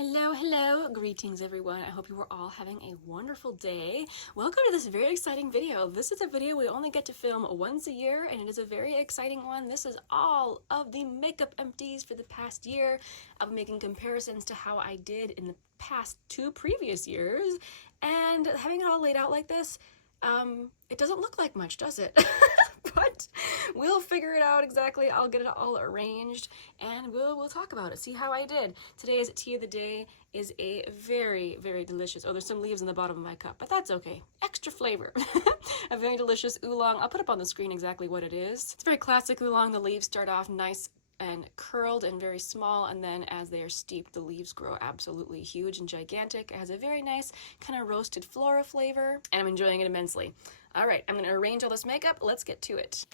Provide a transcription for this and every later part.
Hello, greetings everyone. I hope you are all having a wonderful day. Welcome to this very exciting video. This is a video we only get to film once a year, and it is a very exciting one. This is all of the makeup empties for the past year. I'll be making comparisons to how I did in the past 2 previous years, and having it all laid out like this, it doesn't look like much, does it? But we'll figure it out exactly. I'll get it all arranged and we'll talk about it, see how I did. Today's tea of the day is a very, very delicious, oh, there's some leaves in the bottom of my cup, but that's okay. Extra flavor. A very delicious oolong. I'll put up on the screen exactly what it is. It's very classic oolong. The leaves start off nice and curled and very small, and then as they are steeped, the leaves grow absolutely huge and gigantic. It has a very nice kind of roasted flora flavor, and I'm enjoying it immensely. All right, I'm gonna arrange all this makeup. Let's get to it.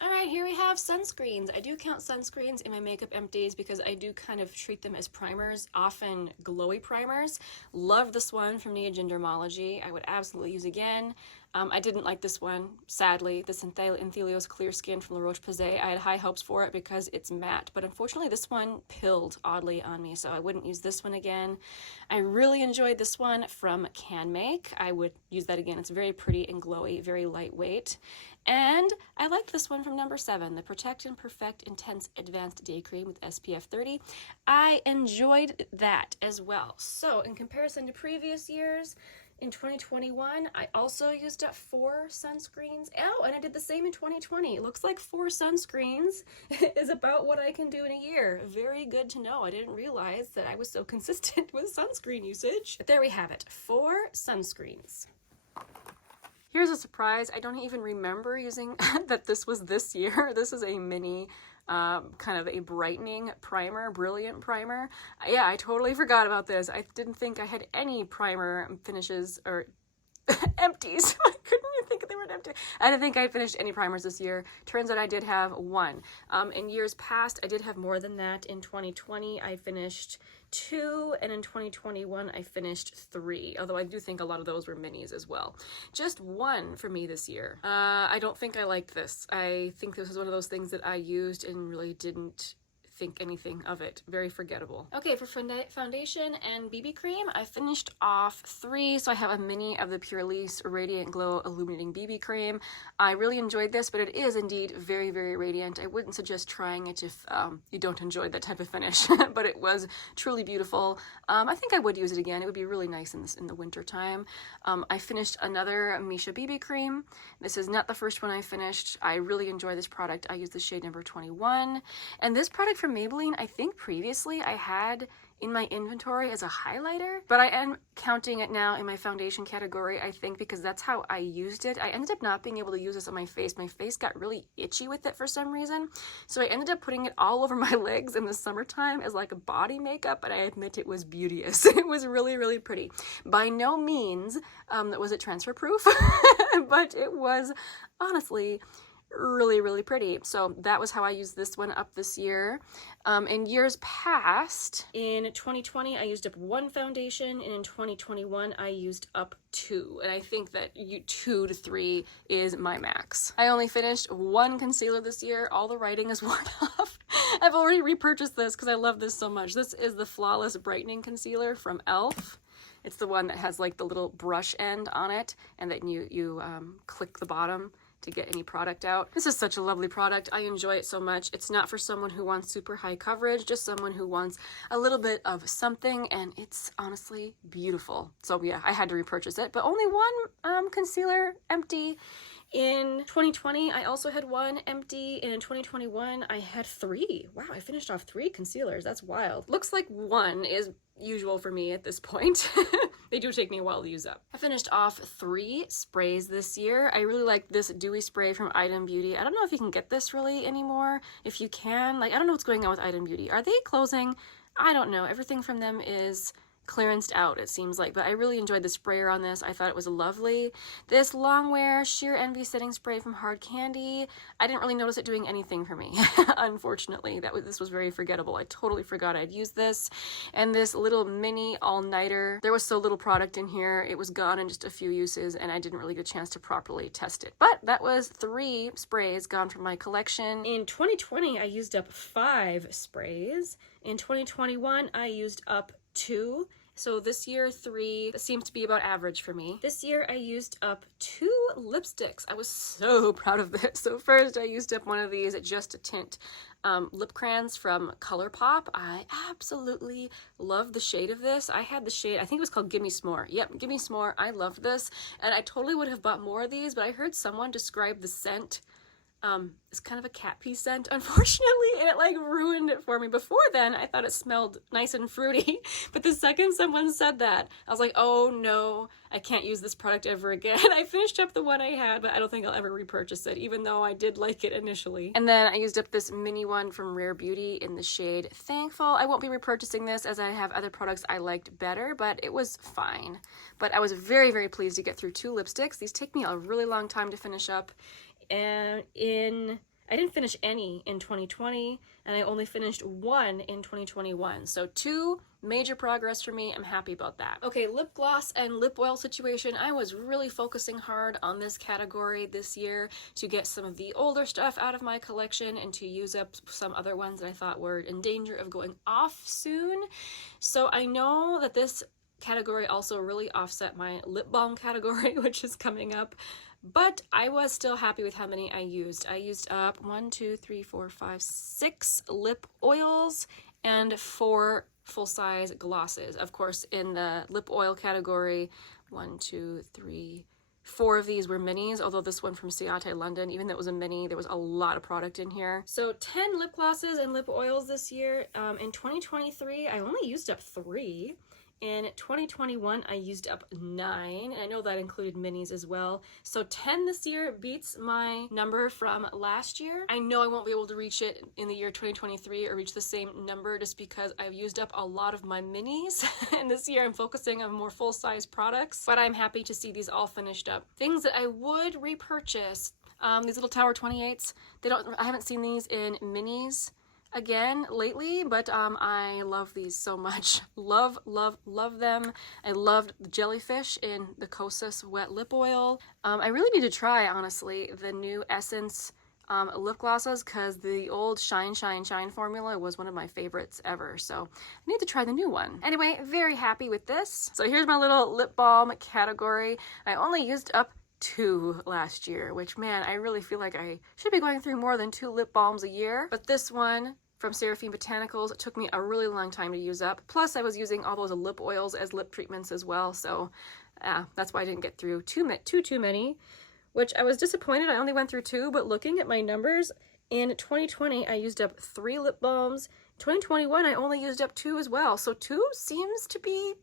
Alright, here we have sunscreens. I do count sunscreens in my makeup empties because I do kind of treat them as primers, often glowy primers. Love this one from Neogen Dermology. I would absolutely use again. I didn't like this one, sadly, this Enthelios Clear Skin from La Roche-Posay. I had high hopes for it because it's matte, but unfortunately this one pilled oddly on me, so I wouldn't use this one again. I really enjoyed this one from Can Make. I would use that again. It's very pretty and glowy, very lightweight. And I liked this one from number 7, the Protect and Perfect Intense Advanced Day Cream with SPF 30. I enjoyed that as well. So in comparison to previous years, in 2021, I also used up 4 sunscreens. Oh, and I did the same in 2020. It looks like 4 sunscreens is about what I can do in a year. Very good to know. I didn't realize that I was so consistent with sunscreen usage. But there we have it, 4 sunscreens. Here's a surprise. I don't even remember using that this was this year. This is a mini kind of a brightening primer, brilliant primer. Yeah, I totally forgot about this. I didn't think I had any primer finishes or empties. I couldn't even think they were empty. I didn't think I'd finished any primers this year. Turns out I did have 1. In years past, I did have more than that. In 2020, I finished 2, and in 2021, I finished 3, although I do think a lot of those were minis as well. Just 1 for me this year. I don't think I liked this. I think this was one of those things that I used and really didn't think anything of it. Very forgettable. Okay, for foundation and BB cream, I finished off 3, so I have a mini of the Purlisse Radiant Glow Illuminating BB Cream. I really enjoyed this, but it is indeed very, very radiant. I wouldn't suggest trying it if you don't enjoy that type of finish, but it was truly beautiful. I think I would use it again. It would be really nice in the winter time. I finished another Misha BB cream. This is not the first one I finished. I really enjoy this product. I use the shade number 21, and this product from Maybelline, I think previously I had in my inventory as a highlighter, but I am counting it now in my foundation category, I think, because that's how I used it. I ended up not being able to use this on my face. My face got really itchy with it for some reason, so I ended up putting it all over my legs in the summertime as like a body makeup, and I admit it was beauteous. It was really, really pretty. By no means was it transfer proof, but it was honestly really, really pretty. So that was how I used this one up this year. In years past, in 2020, I used up 1 foundation, and in 2021, I used up 2. And I think that 2 to 3 is my max. I only finished 1 concealer this year. All the writing is worn off. I've already repurchased this because I love this so much. This is the Flawless Brightening Concealer from e.l.f. It's the one that has like the little brush end on it, and then you click the bottom to get any product out. This is such a lovely product. I enjoy it so much. It's not for someone who wants super high coverage, just someone who wants a little bit of something, and it's honestly beautiful. So yeah, I had to repurchase it, but only 1 concealer empty. In 2020, I also had 1 empty, and in 2021, I had 3. Wow, I finished off 3 concealers. That's wild. Looks like 1 is usual for me at this point. They do take me a while to use up. I finished off 3 sprays this year. I really like this dewy spray from Item Beauty. I don't know if you can get this really anymore. If you can, like, I don't know what's going on with Item Beauty. Are they closing? I don't know. Everything from them is clearanced out, it seems like, but I really enjoyed the sprayer on this. I thought it was lovely. This Longwear Sheer Envy Setting Spray from Hard Candy, I didn't really notice it doing anything for me, unfortunately. This was very forgettable. I totally forgot I'd used this. And this little mini all-nighter, there was so little product in here, it was gone in just a few uses, and I didn't really get a chance to properly test it. But that was 3 sprays gone from my collection. In 2020, I used up 5 sprays. In 2021, I used up 2. So this year 3, that seems to be about average for me. This year I used up 2 lipsticks. I was so proud of this. So first I used up one of these Just a Tint lip crayons from ColourPop. I absolutely love the shade of this. I had the shade, I think it was called Gimme S'more. Yep, Gimme S'more. I loved this, and I totally would have bought more of these, but I heard someone describe the scent it's kind of a cat pee scent, unfortunately, and it like ruined it for me. Before then, I thought it smelled nice and fruity, but the second someone said that, I was like, oh no, I can't use this product ever again. I finished up the one I had, but I don't think I'll ever repurchase it, even though I did like it initially. And then I used up this mini one from Rare Beauty in the shade Thankful. I won't be repurchasing this as I have other products I liked better, but it was fine. But I was very, very pleased to get through 2 lipsticks. These take me a really long time to finish up. And I didn't finish any in 2020, and I only finished 1 in 2021. So 2 major progress for me. I'm happy about that. Okay, lip gloss and lip oil situation. I was really focusing hard on this category this year to get some of the older stuff out of my collection and to use up some other ones that I thought were in danger of going off soon. So I know that this category also really offset my lip balm category, which is coming up. But I was still happy with how many I used. I used up 6 lip oils and 4 full-size glosses. Of course, in the lip oil category, 4 of these were minis, although this one from Ciate London, even though it was a mini, there was a lot of product in here. So 10 lip glosses and lip oils this year. In 2023, I only used up 3. In 2021, I used up 9, and I know that included minis as well. So 10 this year beats my number from last year. I know I won't be able to reach it in the year 2023 or reach the same number just because I've used up a lot of my minis. And this year I'm focusing on more full-size products, but I'm happy to see these all finished up. Things that I would repurchase, these little Tower 28s. I haven't seen these in minis again lately, but I love these so much. Love them. I loved the jellyfish in the Kosas wet lip oil. I really need to try, honestly, the new Essence lip glosses, because the old Shine formula was one of my favorites ever, so I need to try the new one. Anyway, very happy with this. So here's my little lip balm category. I only used up 2 last year, which, man, I really feel like I should be going through more than 2 lip balms a year. But this one from Seraphine Botanicals, it took me a really long time to use up. Plus, I was using all those lip oils as lip treatments as well, so that's why I didn't get through too many, which I was disappointed. I only went through 2, but looking at my numbers, in 2020, I used up 3 lip balms. 2021, I only used up 2 as well, so 2 seems to be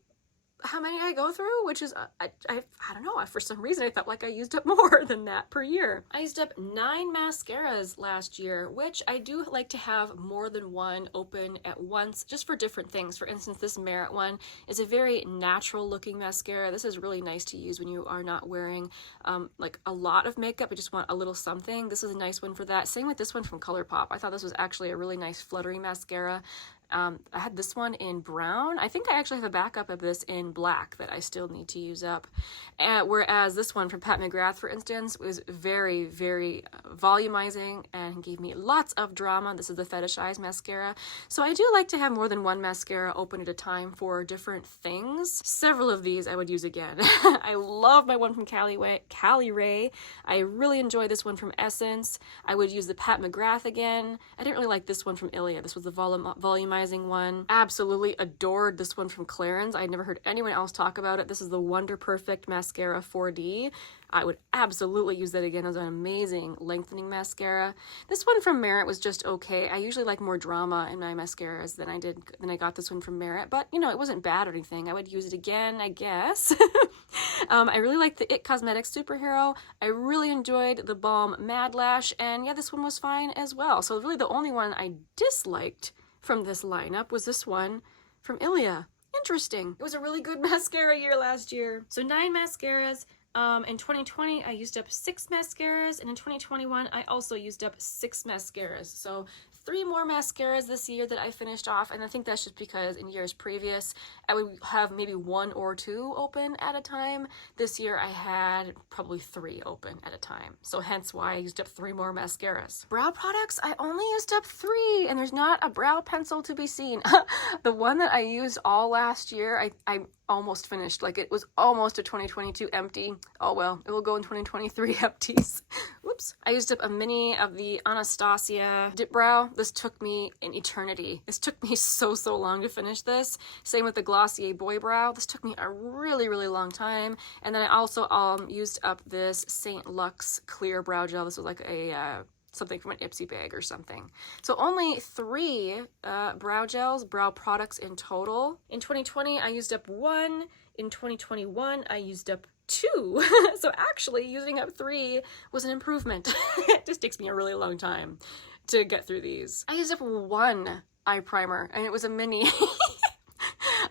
how many I go through, which is, I don't know, for some reason I felt like I used up more than that per year. I used up 9 mascaras last year, which I do like to have more than one open at once, just for different things. For instance, this Merit one is a very natural looking mascara. This is really nice to use when you are not wearing like a lot of makeup, you just want a little something. This is a nice one for that. Same with this one from ColourPop. I thought this was actually a really nice fluttery mascara. I had this one in brown. I think I actually have a backup of this in black that I still need to use up. Whereas this one from Pat McGrath, for instance, was very, very volumizing and gave me lots of drama. This is the Fetishize mascara. So I do like to have more than one mascara open at a time for different things. Several of these I would use again. I love my one from Cali Ray. I really enjoy this one from Essence. I would use the Pat McGrath again. I didn't really like this one from Ilia. This was the volumizing one. Absolutely adored this one from Clarins. I'd never heard anyone else talk about it. This is the Wonder Perfect Mascara 4D. I would absolutely use that again. It was an amazing lengthening mascara. This one from Merit was just okay. I usually like more drama in my mascaras than I got this one from Merit, but you know, it wasn't bad or anything. I would use it again, I guess. I really liked the It Cosmetics Superhero. I really enjoyed the Balm Mad Lash, and yeah, this one was fine as well. So really the only one I disliked from this lineup was this one from Ilia. Interesting. It was a really good mascara year last year. So 9 mascaras. In 2020, I used up 6 mascaras, and in 2021, I also used up 6 mascaras. So 3 more mascaras this year that I finished off, and I think that's just because in years previous, I would have maybe 1 or 2 open at a time. This year, I had probably 3 open at a time. So hence why I used up 3 more mascaras. Brow products, I only used up 3, and there's not a brow pencil to be seen. The one that I used all last year, I almost finished. Like, it was almost a 2022 empty. Oh well, it will go in 2023 empties. Whoops. I used up a mini of the Anastasia Dip Brow. This took me an eternity. This took me so long to finish this. Same with the Glossier Boy Brow. This took me a really long time. And then I also used up this St. Lux Clear Brow Gel. This was like a something from an Ipsy bag or something. So only 3 brow gels, brow products in total. In 2020, I used up 1. In 2021, I used up 2. So actually, using up 3 was an improvement. It just takes me a really long time to get through these. I used up 1 eye primer, and it was a mini.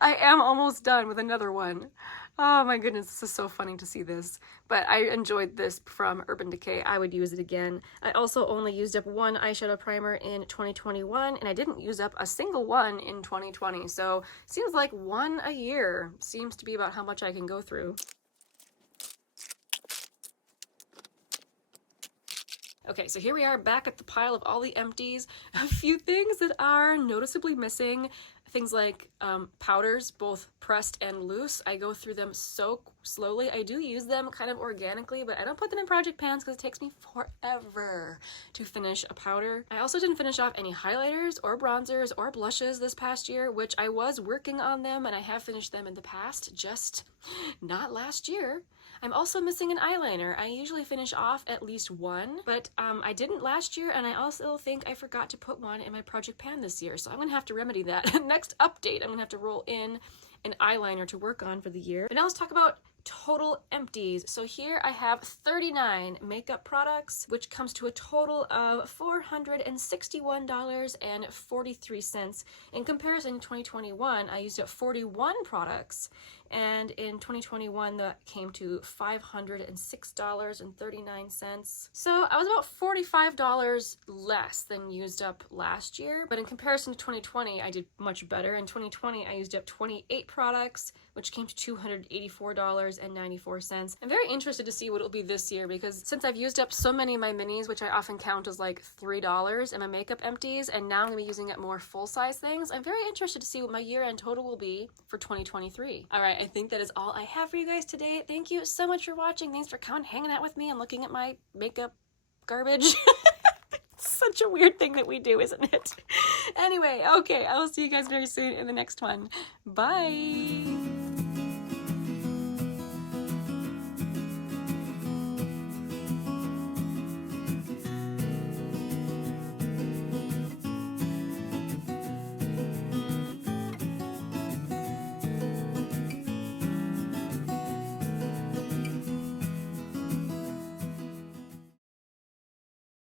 I am almost done with another one. Oh my goodness, this is so funny to see this. But I enjoyed this from Urban Decay. I would use it again. I also only used up 1 eyeshadow primer in 2021, and I didn't use up a single one in 2020. So seems like 1 a year seems to be about how much I can go through. Okay, so here we are back at the pile of all the empties. A few things that are noticeably missing. Things like powders, both pressed and loose. I go through them so slowly. I do use them kind of organically, but I don't put them in project pans because it takes me forever to finish a powder. I also didn't finish off any highlighters or bronzers or blushes this past year, which I was working on them and I have finished them in the past, just not last year. I'm also missing an eyeliner. I usually finish off at least 1, but I didn't last year, and I also think I forgot to put 1 in my project pan this year, so I'm gonna have to remedy that. Next update, I'm gonna have to roll in an eyeliner to work on for the year. But now let's talk about total empties. So here I have 39 makeup products, which comes to a total of $461.43. In comparison to 2021, I used up 41 products, and in 2021 that came to $506.39. So I was about $45 less than used up last year, but in comparison to 2020, I did much better. In 2020, I used up 28 products, which came to $284.94. I'm very interested to see what it'll be this year, because since I've used up so many of my minis, which I often count as like $3 in my makeup empties, and now I'm gonna be using up more full-size things, I'm very interested to see what my year-end total will be for 2023. All right, I think that is all I have for you guys today. Thank you so much for watching. Thanks for coming, hanging out with me and looking at my makeup garbage. Such a weird thing that we do, isn't it? Anyway, okay, I will see you guys very soon in the next one. Bye!